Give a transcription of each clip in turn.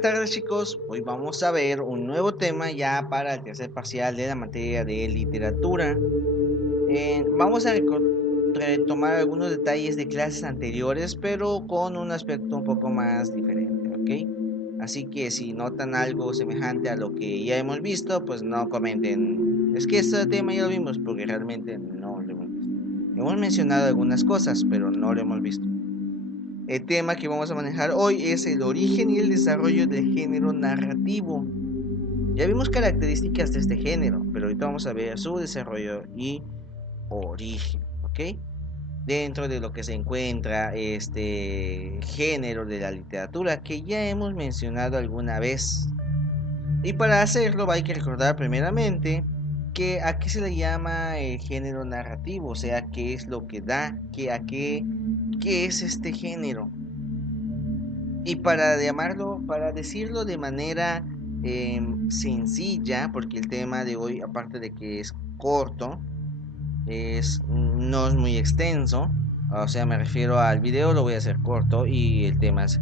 buenas tardes chicos, hoy vamos a ver un nuevo tema ya para el tercer parcial de la materia de literatura. Vamos a retomar algunos detalles de clases anteriores, pero con un aspecto un poco más diferente, ¿ok? Así que si notan algo semejante a lo que ya hemos visto, pues no comenten. Es que este tema ya lo vimos porque realmente no lo hemos visto. Hemos mencionado algunas cosas, pero no lo hemos visto. El tema que vamos a manejar hoy es el origen y el desarrollo del género narrativo. Ya vimos características de este género, pero ahorita vamos a ver su desarrollo y origen, ¿ok? Dentro de lo que se encuentra este género de la literatura que ya hemos mencionado alguna vez. Y para hacerlo hay que recordar primeramente que a qué se le llama el género narrativo, o sea, qué es lo que da, qué es este género. Y para llamarlo, para decirlo de manera sencilla, porque el tema de hoy, aparte de que es corto, no es muy extenso, o sea, me refiero al video, lo voy a hacer corto y el tema es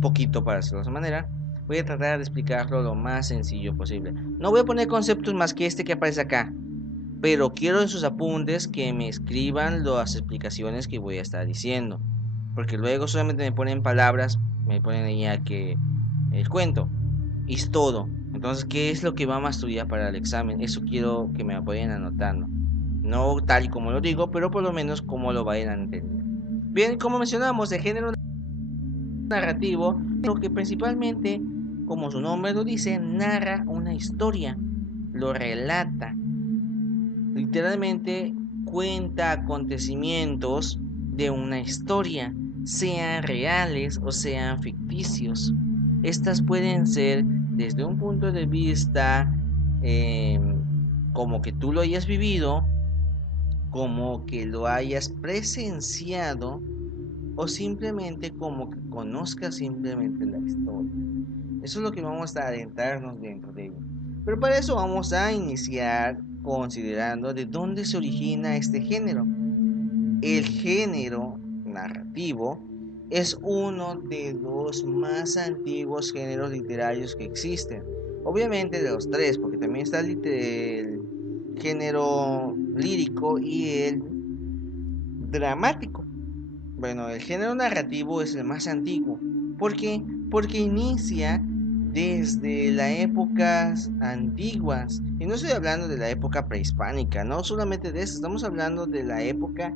poquito para hacerlo de esa manera. Voy a tratar de explicarlo lo más sencillo posible. No voy a poner conceptos más que este que aparece acá, pero quiero en sus apuntes que me escriban las explicaciones que voy a estar diciendo, porque luego solamente me ponen palabras, me ponen ahí a que el cuento y es todo. Entonces, ¿qué es lo que vamos a estudiar para el examen? Eso quiero que me vayan anotando. No tal y como lo digo, pero por lo menos como lo vayan a entender. Bien, como mencionamos, el género narrativo, lo que principalmente, como su nombre lo dice, narra una historia, lo relata. Literalmente cuenta acontecimientos de una historia, sean reales o sean ficticios. Estas pueden ser desde un punto de vista eh, como que tú lo hayas vivido, como que lo hayas presenciado o simplemente como que conozcas simplemente la historia. Eso es lo que vamos a adentrarnos dentro de ello. Pero para eso vamos a iniciar considerando de dónde se origina este género. El género narrativo es uno de los más antiguos géneros literarios que existen. Obviamente de los tres, porque también está el género lírico y el dramático. Bueno, el género narrativo es el más antiguo. ¿Por qué? Porque inicia desde las épocas antiguas. Y no estoy hablando de la época prehispánica, no solamente de eso, estamos hablando de la época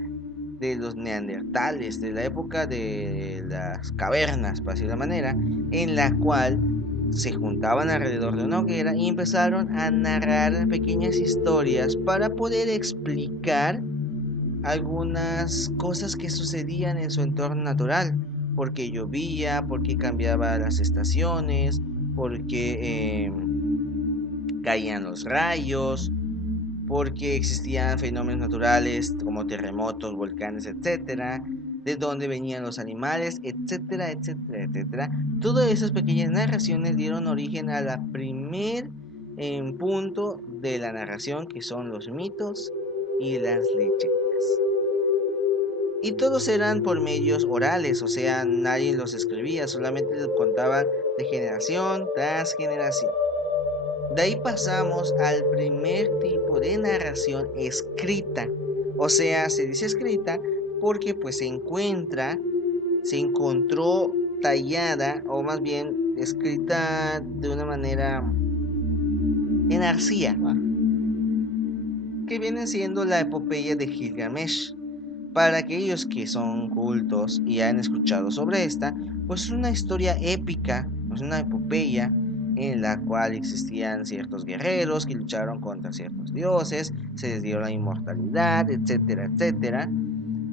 de los neandertales, de la época de las cavernas, por decirlo de manera, en la cual se juntaban alrededor de una hoguera y empezaron a narrar pequeñas historias para poder explicar algunas cosas que sucedían en su entorno natural, porque llovía, porque cambiaba las estaciones, porque caían los rayos, porque existían fenómenos naturales como terremotos, volcanes, etcétera, de dónde venían los animales, etcétera, etcétera, etcétera. Todas esas pequeñas narraciones dieron origen a la primer punto de la narración, que son los mitos y las leyendas. Y todos eran por medios orales, o sea, nadie los escribía, solamente los contaban de generación tras generación. De ahí pasamos al primer tipo de narración escrita. O sea, se dice escrita porque pues se encontró tallada, o más bien escrita de una manera en arcilla, ¿va? Que viene siendo la epopeya de Gilgamesh. Para aquellos que son cultos y han escuchado sobre esta, pues es una historia épica, es una epopeya en la cual existían ciertos guerreros que lucharon contra ciertos dioses, se les dio la inmortalidad, etcétera, etcétera.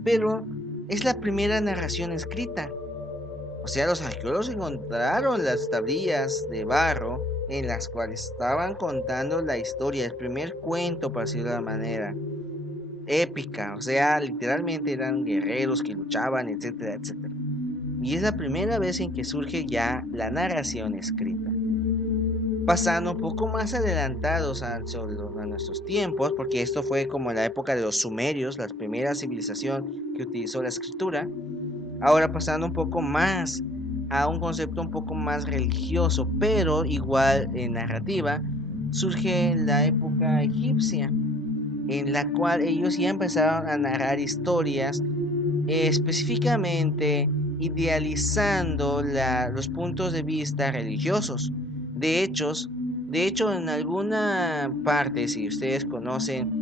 Pero es la primera narración escrita. O sea, los arqueólogos encontraron las tablillas de barro en las cuales estaban contando la historia, el primer cuento, por decirlo de la manera épica, o sea, literalmente eran guerreros que luchaban, etcétera, etcétera. Y es la primera vez en que surge ya la narración escrita. Pasando un poco más adelantados a nuestros tiempos, porque esto fue como en la época de los sumerios, la primera civilización que utilizó la escritura. Ahora pasando un poco más a un concepto un poco más religioso, pero igual en narrativa, surge la época egipcia, en la cual ellos ya empezaron a narrar historias, específicamente idealizando los puntos de vista religiosos. De hechos, de hecho, en alguna parte, si ustedes conocen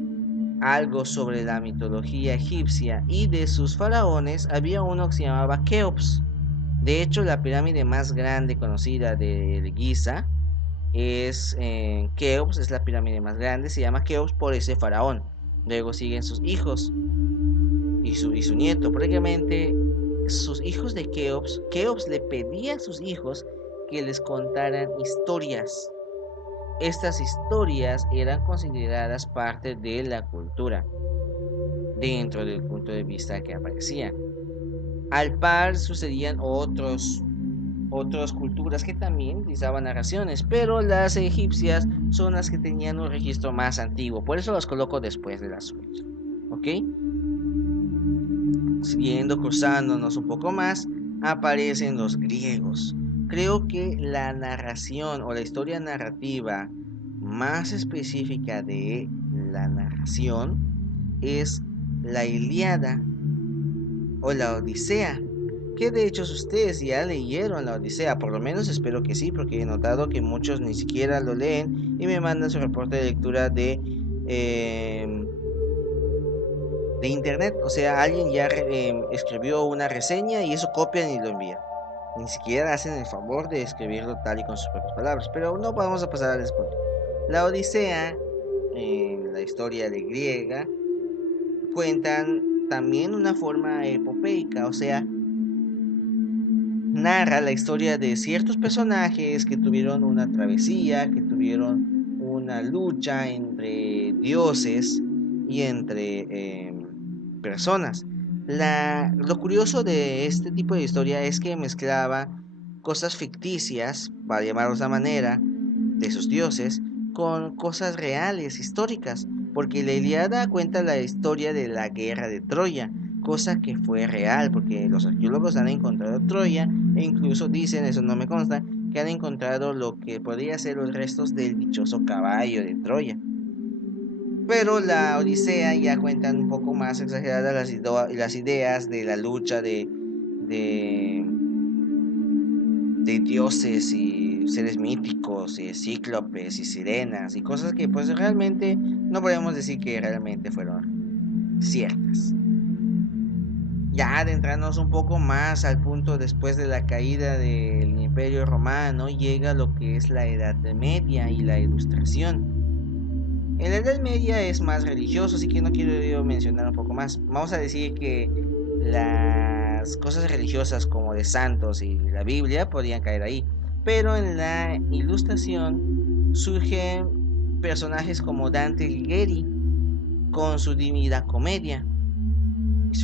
algo sobre la mitología egipcia y de sus faraones, había uno que se llamaba Keops. De hecho, la pirámide más grande conocida de Giza es Keops, es la pirámide más grande, se llama Keops por ese faraón. Luego siguen sus hijos y su nieto. Prácticamente sus hijos de Keops, Keops le pedía a sus hijos que les contaran historias. Estas historias eran consideradas parte de la cultura dentro del punto de vista que aparecía. Al par sucedían otras culturas que también utilizaban narraciones, pero las egipcias son las que tenían un registro más antiguo, por eso los coloco después de las suyas. ¿Ok? Siguiendo cruzándonos un poco más, aparecen los griegos. Creo que la narración o la historia narrativa más específica de la narración es la Ilíada o la Odisea, que de hecho ustedes ya leyeron la Odisea, por lo menos espero que sí, porque he notado que muchos ni siquiera lo leen y me mandan su reporte de lectura de internet. O sea, alguien ya escribió una reseña y eso copian y lo envían. Ni siquiera hacen el favor de escribirlo tal y con sus propias palabras, pero no vamos a pasar al punto. La Odisea, en la historia de griega, cuentan también una forma epopeica, o sea, narra la historia de ciertos personajes que tuvieron una travesía, que tuvieron una lucha entre dioses y entre personas. Lo curioso de este tipo de historia es que mezclaba cosas ficticias, para llamarlos de esa manera, de sus dioses, con cosas reales, históricas, porque la Ilíada cuenta la historia de la guerra de Troya, cosa que fue real, porque los arqueólogos han encontrado Troya e incluso dicen, eso no me consta, que han encontrado lo que podría ser los restos del dichoso caballo de Troya. Pero la Odisea ya cuentan un poco más exageradas las ideas de la lucha de, de dioses y seres míticos y cíclopes y sirenas y cosas que pues realmente no podemos decir que realmente fueron ciertas. Ya adentrarnos un poco más al punto después de la caída del Imperio Romano, llega lo que es la Edad Media y la Ilustración. En la Edad Media es más religioso, así que no quiero yo mencionar un poco más. Vamos a decir que las cosas religiosas como de santos y la Biblia podrían caer ahí. Pero en la Ilustración surgen personajes como Dante Alighieri con su Divina Comedia. Y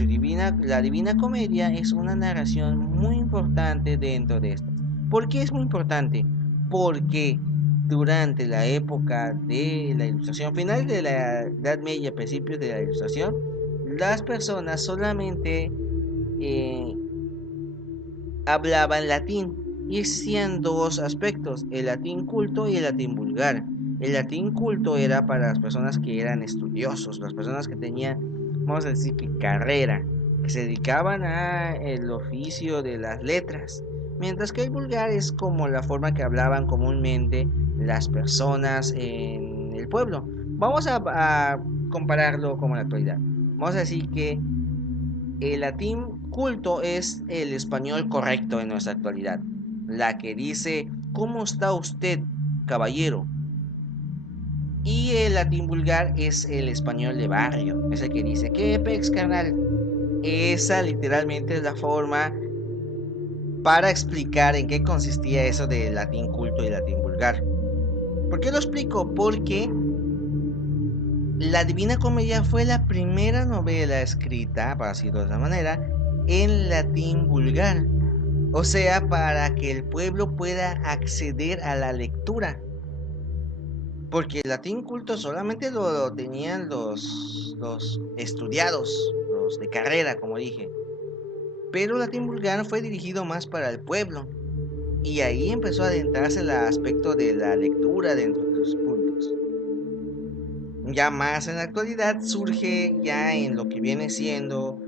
la Divina Comedia es una narración muy importante dentro de estas. ¿Por qué es muy importante? Porque durante la época de la Ilustración, final de la Edad Media, principios de la Ilustración, las personas solamente eh, hablaban latín y existían dos aspectos, el latín culto y el latín vulgar. El latín culto era para las personas que eran estudiosos, las personas que tenían, vamos a decir que carrera, que se dedicaban a el oficio de las letras, mientras que el vulgar es como la forma que hablaban comúnmente las personas en el pueblo. Vamos a compararlo con la actualidad. Vamos a decir que el latín culto es el español correcto en nuestra actualidad. La que dice, ¿cómo está usted, caballero? Y el latín vulgar es el español de barrio. Es el que dice, ¿qué pex, carnal? Esa literalmente es la forma para explicar en qué consistía eso de latín culto y latín vulgar. ¿Por qué lo explico? Porque La Divina Comedia fue la primera novela escrita, para decirlo de esa manera, en latín vulgar. O sea, para que el pueblo pueda acceder a la lectura. Porque el latín culto solamente lo tenían los estudiados, los de carrera, como dije. pero la Tim Burgar fue dirigido más para el pueblo, y ahí empezó a adentrarse el aspecto de la lectura dentro de sus puntos. Ya más en la actualidad surge ya en lo que viene siendo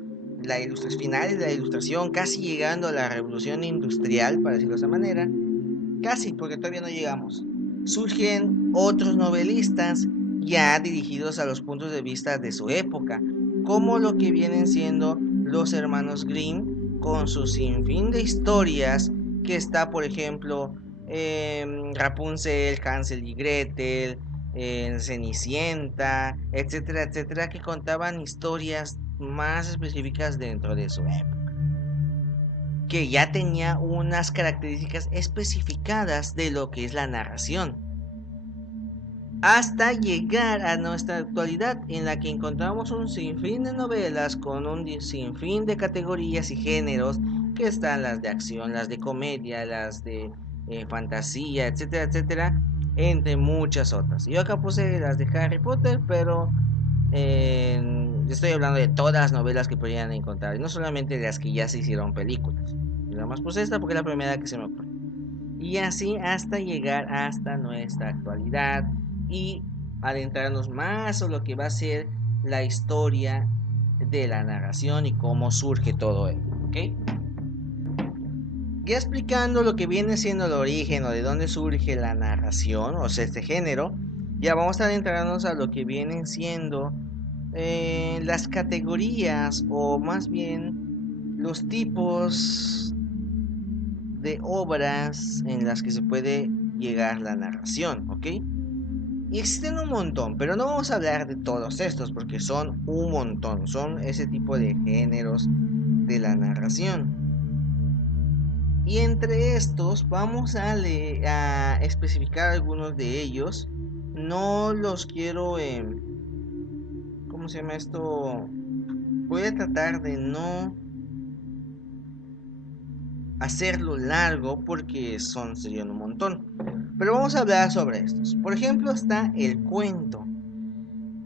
la ilustración final de la ilustración, casi llegando a la revolución industrial, para decirlo de esa manera, casi, porque todavía no llegamos. Surgen otros novelistas ya dirigidos a los puntos de vista de su época, como lo que vienen siendo los hermanos Grimm, con su sinfín de historias, que está, por ejemplo, Rapunzel, Hansel y Gretel, Cenicienta, etcétera, etcétera, que contaban historias más específicas dentro de su época, que ya tenía unas características especificadas de lo que es la narración, hasta llegar a nuestra actualidad, en la que encontramos un sinfín de novelas con un sinfín de categorías y géneros, que están las de acción, las de comedia, las de fantasía, etcétera, etcétera, entre muchas otras. Yo acá puse las de Harry Potter, pero estoy hablando de todas las novelas que podrían encontrar, y no solamente de las que ya se hicieron películas. Yo nada más puse esta porque es la primera que se me ocurre. Y así hasta llegar hasta nuestra actualidad y adentrarnos más en lo que va a ser la historia de la narración y cómo surge todo ello, ¿ok? Ya explicando lo que viene siendo el origen o de dónde surge la narración, o sea, este género, ya vamos a adentrarnos a lo que vienen siendo las categorías, o más bien los tipos de obras en las que se puede llegar la narración, ¿ok? Y existen un montón, pero no vamos a hablar de todos estos porque son un montón, son ese tipo de géneros de la narración. Y entre estos vamos a especificar algunos de ellos. No los quiero, ¿cómo se llama esto? Voy a tratar de no hacerlo largo porque serían un montón. Pero vamos a hablar sobre estos. Por ejemplo, está el cuento.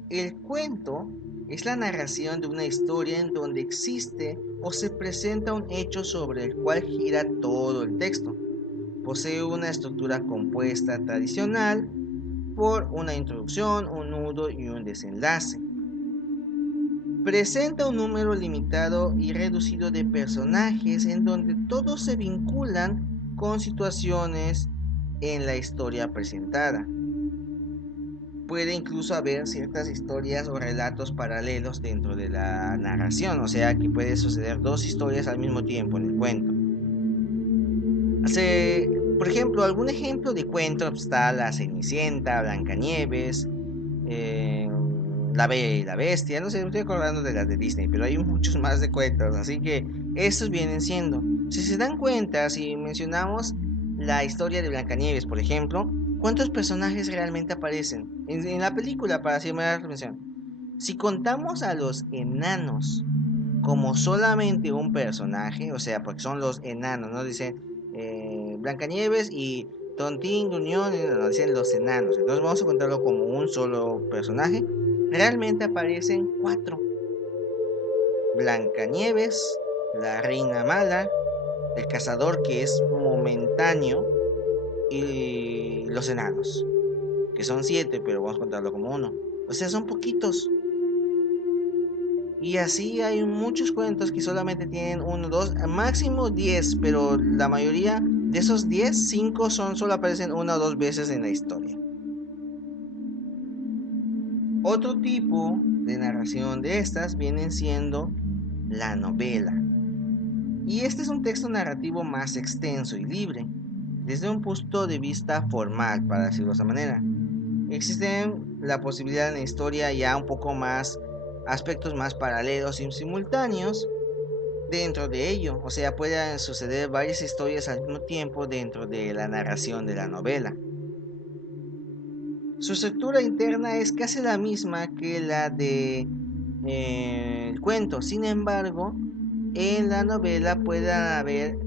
El cuento es la narración de una historia en donde existe o se presenta un hecho sobre el cual gira todo el texto. Posee una estructura compuesta tradicional por una introducción, un nudo y un desenlace. Presenta un número limitado y reducido de personajes en donde todos se vinculan con situaciones en la historia presentada. Puede incluso haber ciertas historias o relatos paralelos dentro de la narración, o sea que puede suceder dos historias al mismo tiempo en el cuento. Por ejemplo, algún ejemplo de cuento está La Cenicienta, Blancanieves, eh, La Bella y la Bestia, no sé, me estoy acordando de las de Disney, pero hay muchos más de cuentos, así que estos vienen siendo. Si se dan cuenta, si mencionamos la historia de Blancanieves, por ejemplo, ¿cuántos personajes realmente aparecen en la película, para hacer más mención? Si contamos a los enanos como solamente un personaje, o sea, porque son los enanos, no dicen Blancanieves y Tontín, Unión, no, dicen los enanos, entonces vamos a contarlo como un solo personaje. Realmente aparecen cuatro: Blancanieves, la reina mala, el cazador que es momentáneo, y los enanos, que son siete, pero vamos a contarlo como uno. O sea, son poquitos. Y así hay muchos cuentos que solamente tienen uno, dos, máximo 10, pero la mayoría de esos 10, 5 solo aparecen una o dos veces en la historia. Otro tipo de narración de estas viene siendo la novela. Y este es un texto narrativo más extenso y libre, desde un punto de vista formal, para decirlo de esa manera. Existen la posibilidad en la historia ya un poco más, aspectos más paralelos y simultáneos dentro de ello, o sea, pueden suceder varias historias al mismo tiempo dentro de la narración de la novela. Su estructura interna es casi la misma que la de el cuento, sin embargo, en la novela pueden haber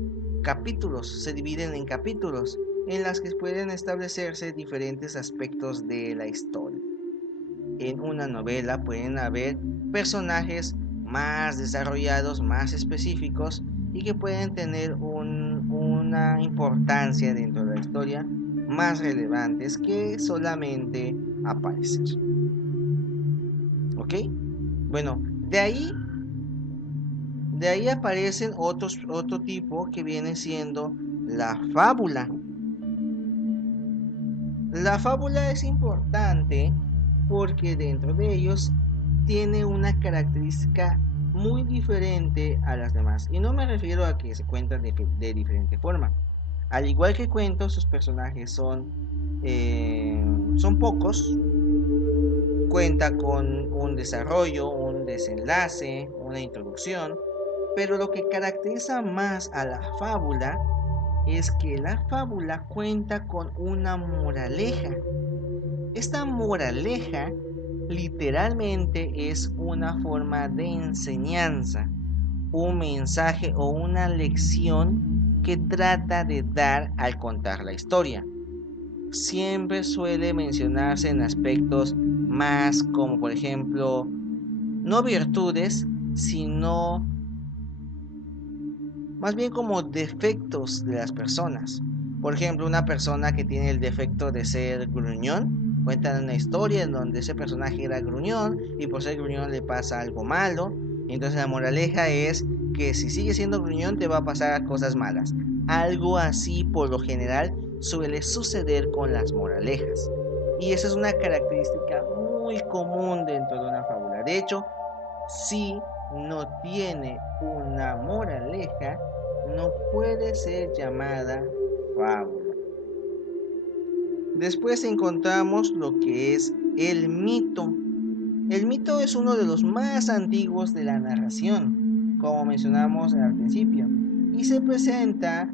capítulos, se dividen en capítulos, en las que pueden establecerse diferentes aspectos de la historia. En una novela pueden haber personajes más desarrollados, más específicos, y que pueden tener una importancia dentro de la historia más relevantes que solamente aparecer. ¿Ok? Bueno, de ahí aparecen otro tipo que viene siendo la fábula. La fábula es importante porque dentro de ellos tiene una característica muy diferente a las demás. Y no me refiero a que se cuentan de diferente forma. Al igual que cuentos, sus personajes son pocos. Cuenta con un desarrollo, un desenlace, una introducción. Pero lo que caracteriza más a la fábula es que la fábula cuenta con una moraleja. Esta moraleja literalmente es una forma de enseñanza, un mensaje o una lección que trata de dar al contar la historia. Siempre suele mencionarse en aspectos más como por ejemplo, no virtudes, sino más bien como defectos de las personas. Por ejemplo, una persona que tiene el defecto de ser gruñón, cuentan una historia en donde ese personaje era gruñón y por ser gruñón le pasa algo malo. Entonces la moraleja es que si sigue siendo gruñón te va a pasar cosas malas. Algo así por lo general suele suceder con las moralejas. Y esa es una característica muy común dentro de una fábula. De hecho, si no tiene una moraleja, no puede ser llamada fábula. Después encontramos lo que es el mito. El mito es uno de los más antiguos de la narración, como mencionamos al principio, y se presenta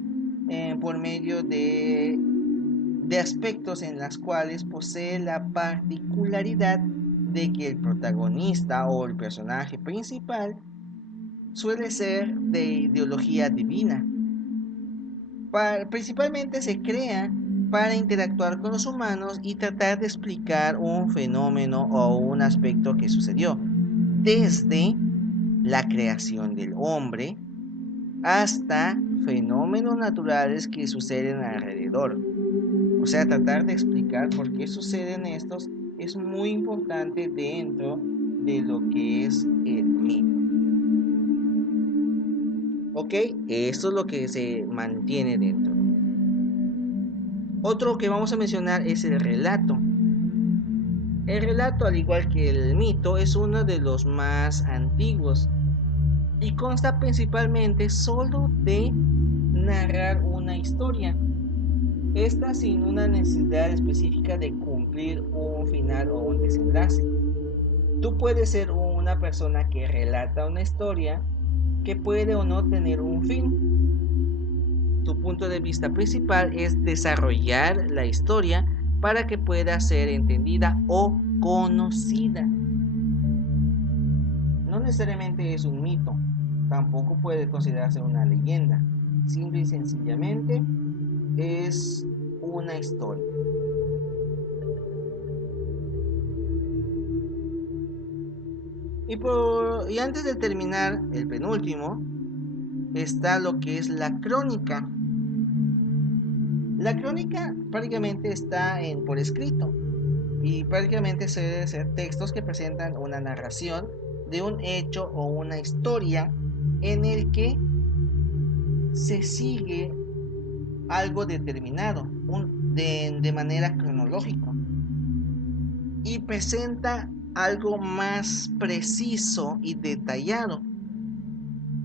por medio de aspectos en los cuales posee la particularidad de que el protagonista o el personaje principal suele ser de ideología divina. Principalmente se crea para interactuar con los humanos y tratar de explicar un fenómeno o un aspecto que sucedió desde la creación del hombre hasta fenómenos naturales que suceden alrededor. O sea, tratar de explicar por qué suceden estos es muy importante dentro de lo que es el mito. ¿Ok? Esto es lo que se mantiene dentro. Otro que vamos a mencionar es el relato. El relato, al igual que el mito, es uno de los más antiguos y consta principalmente solo de narrar una historia. Esta sin una necesidad específica de cumplir un final o un desenlace. Tú puedes ser una persona que relata una historia que puede o no tener un fin. Tu punto de vista principal es desarrollar la historia para que pueda ser entendida o conocida. No necesariamente es un mito, tampoco puede considerarse una leyenda. Simple y sencillamente es una historia. Y antes de terminar el penúltimo, está lo que es la crónica. La crónica prácticamente está por escrito y prácticamente se debe ser textos que presentan una narración de un hecho o una historia en el que se sigue algo determinado de manera cronológica y presenta algo más preciso y detallado.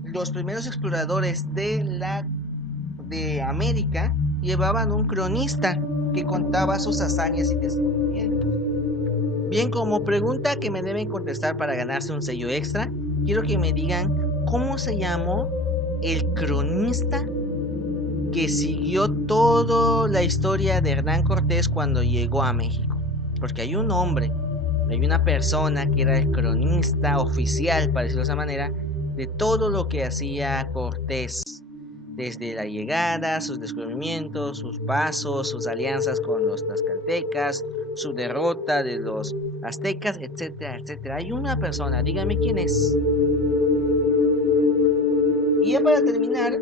Los primeros exploradores de América llevaban un cronista que contaba sus hazañas y descubrimientos. Bien, como pregunta que me deben contestar para ganarse un sello extra, quiero que me digan cómo se llamó el cronista que siguió toda la historia de Hernán Cortés cuando llegó a México. Porque hay un hombre, hay una persona que era el cronista oficial, para decirlo de esa manera, de todo lo que hacía Cortés. Desde la llegada, sus descubrimientos, sus pasos, sus alianzas con los tlaxcaltecas, su derrota de los aztecas, etcétera, etcétera. Hay una persona, dígame quién es. Y ya para terminar,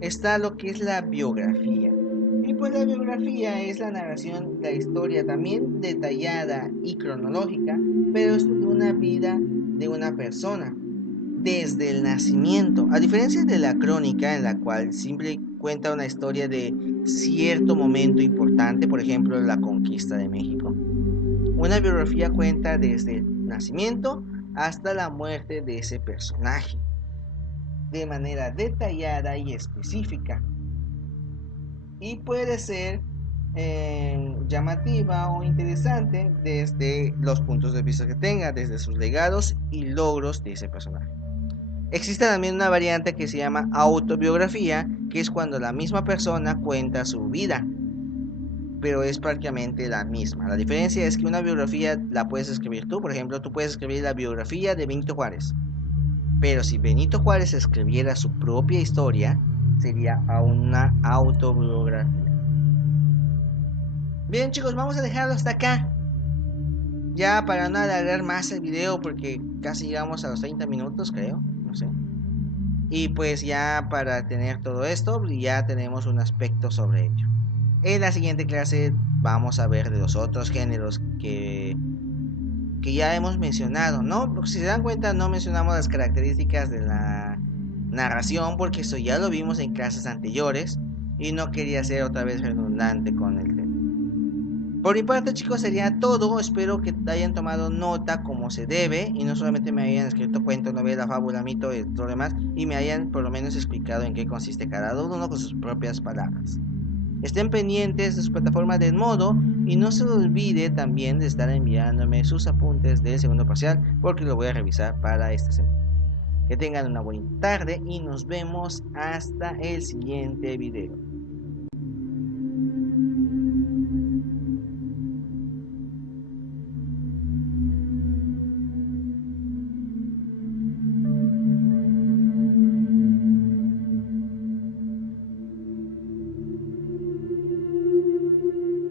está lo que es la biografía. Y pues la biografía es la narración, la historia también detallada y cronológica, pero es de una vida de una persona, desde el nacimiento. A diferencia de la crónica, en la cual siempre cuenta una historia de cierto momento importante, por ejemplo, la conquista de México, una biografía cuenta desde el nacimiento hasta la muerte de ese personaje, de manera detallada y específica. Y puede ser llamativa o interesante desde los puntos de vista que tenga, desde sus legados y logros de ese personaje. Existe también una variante que se llama autobiografía, que es cuando la misma persona cuenta su vida, pero es prácticamente la misma. La diferencia es que una biografía la puedes escribir tú, por ejemplo, tú puedes escribir la biografía de Benito Juárez, pero si Benito Juárez escribiera su propia historia, sería una autobiografía. Bien chicos, vamos a dejarlo hasta acá. Ya para no alargar más el video porque casi llegamos a los 30 minutos, creo, no sé. Y pues ya para tener todo esto, ya tenemos un aspecto sobre ello. En la siguiente clase vamos a ver de los otros géneros que ya hemos mencionado, ¿no? Porque si se dan cuenta, no mencionamos las características de la narración porque eso ya lo vimos en clases anteriores y no quería ser otra vez redundante con el tema. Por mi parte, chicos, sería todo. Espero que hayan tomado nota como se debe y no solamente me hayan escrito cuento, novela, fábula, mito y todo lo demás, y me hayan por lo menos explicado en qué consiste cada uno con sus propias palabras. Estén pendientes de su plataforma de modo y no se olvide también de estar enviándome sus apuntes del segundo parcial porque lo voy a revisar para esta semana. Que tengan una buena tarde y nos vemos hasta el siguiente video.